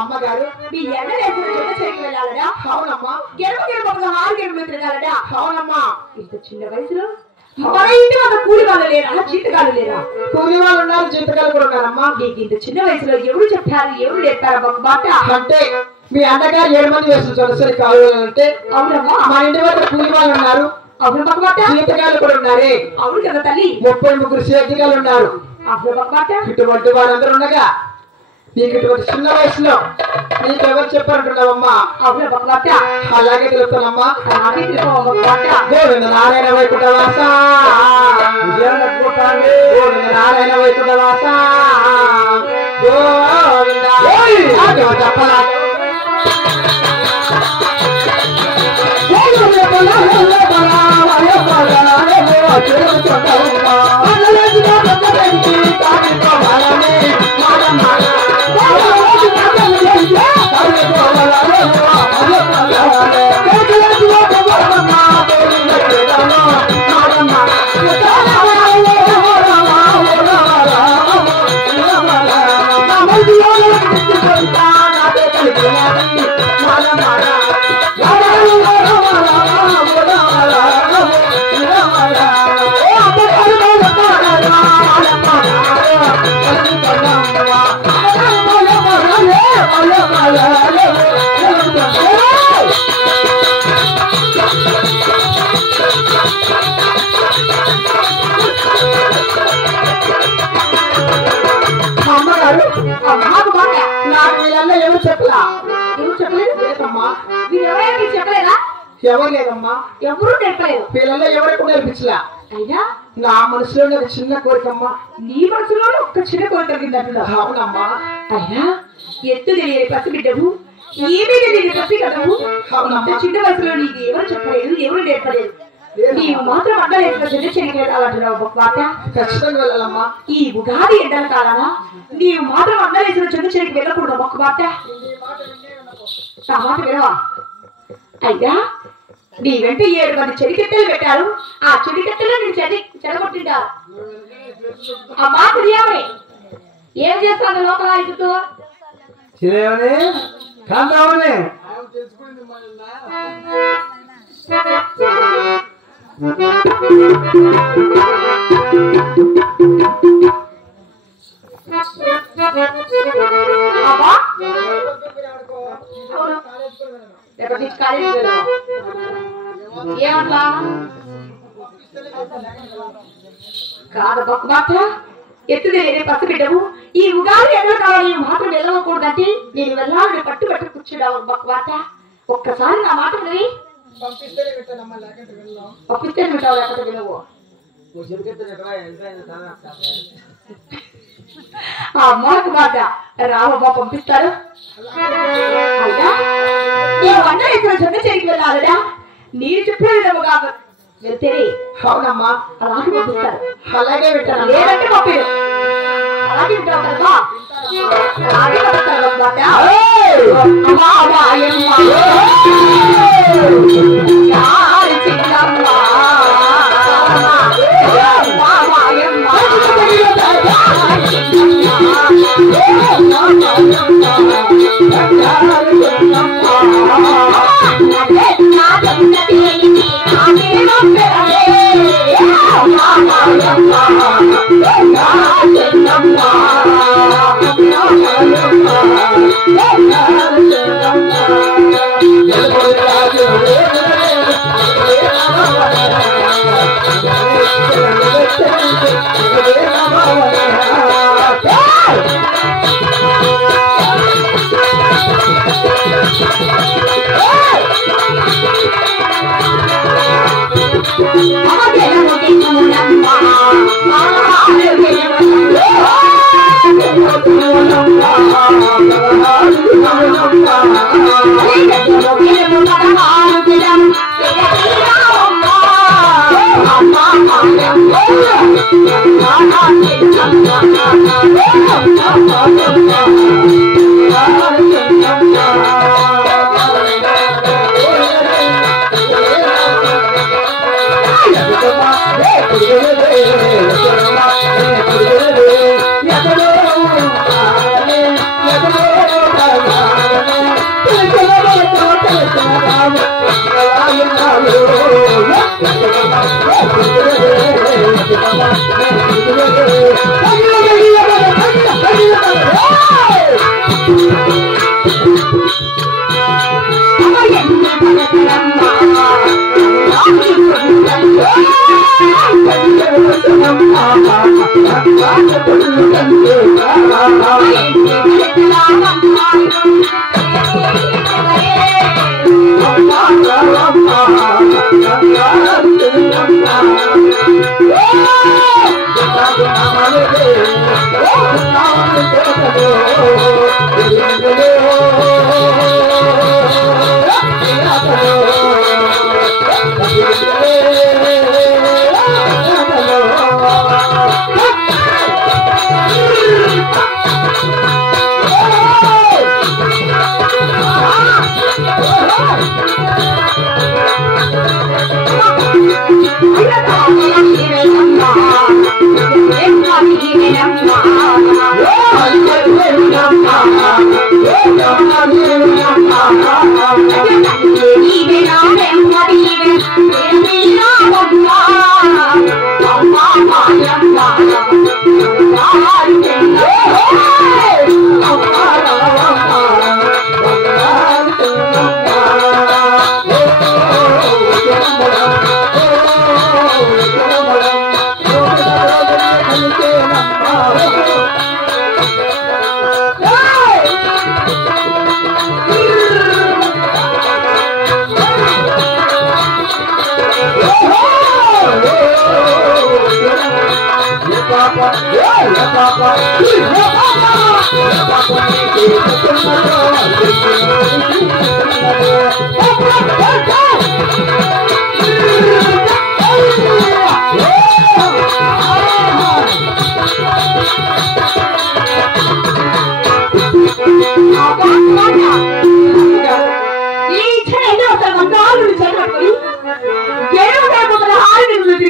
అమ్మగారు మీ వెళ్ళాలడా? అవునమ్మా. అవునమ్మా. ఇంత చిన్న వయసులో మన ఇంటి వద్ద కూలి వాళ్ళు లేరా, జీతగాలు లేరా? కూలి వాళ్ళు ఉన్నారు, జీతగాలు కూడా ఉన్నారమ్మా. నీకు ఇంత చిన్న వయసులో ఎవరు చెప్పారు, ఎవరు చెప్పారు ఒక మాట? అంటే మీ అన్నగారు 7 మంది వేస్తున్నారు సరే కావాలంటే. అవునమ్మా. మా ఇంటి వద్ద కూలి వాళ్ళు ఉన్నారు, అవును ఒక మాట. జీతగాలు కూడా ఉన్నారే. అవును కదా తల్లి. 33 జీతగాలు ఉన్నారు, అవును ఒక మాట. ఇటువంటి వాళ్ళందరూ ఉండగా నీకు ఇటువంటి చిన్న వయసులో నీకెవరు చెప్పారంటున్నావమ్మా? అవును ఒక మాట. అలాగే తెలుపుతానమ్మా. గోవింద నారాయణ వైకుంఠవాస, గోవింద నారాయణ వైకుంఠవాస, గోవింద చెప్పలా ఎవరు లేదమ్మా, ఎవరు నేర్పలేదు. పిల్లల్లో ఎవరికి నేర్పించలే. అయినా నా మనసులో చిన్న కోరికమ్మా. నీ మనసులో ఒక్క చిన్న కోరిక కింద. అవునమ్మా. అయినా ఎత్తు తెలియని పసిబిడ్డవు, ఏమీ తెలియని పసి కదవు. చిన్న వయసులో నీకు ఎవరు చెప్పలేదు, ఎవరు నేర్పలేదు. నీవు మాత్రం అడ్డలేసిన జనచేనికి వెళ్ళాలంటున్నావు మాట. ఖచ్చితంగా వెళ్ళాలమ్మా. ఈ ఉగాది ఎండల కాలానా నీవు మాత్రం అడ్డలేసిన జనచేనికి వెళ్ళకూడదు ఒక మాట. నా మాట వినవా? అయ్యా నీ వెంట 7 మంది చెడికెత్తలు పెట్టారు, ఆ చెడికెత్తలు నేను చెడగొట్టింటారు. ఆ మాట తెలియాలి. ఏం చేస్తాను లోపల అయిపోతూ ఏమట్లా కాదు ఒక మాట. ఎత్తుదేనే పసిబిడ్డవు, ఈ ఉగాది ఎక్కడ కావాలి మాత్రం వెళ్ళవకూడదంటే నేను వెళ్ళాలని పట్టుబట్టి కూర్చున్నావు ఒక మాట. ఒక్కసారి నా మాట విని పంపిస్తేనే వింటావు, లేకపోతే వినవు. ఆ అమ్మకు మాట రావమ్మా పంపిస్తాడు. అయ్యా నేను వంట వేసిన జొన్న చేరికి వెళ్ళాలడా? నేను చెప్పేదేమో కాదు వెళ్తేనే. అవునమ్మా. అలాగే పంపిస్తారు. అలాగే వింటాను. లేదంటే పంపిడు. అలాగే వింటావు కదా. అలాగే పంపిస్తారు అమ్మా. అమ్మా అమ్మాయమ్మ చిన్నమ్మా Oh, Papa,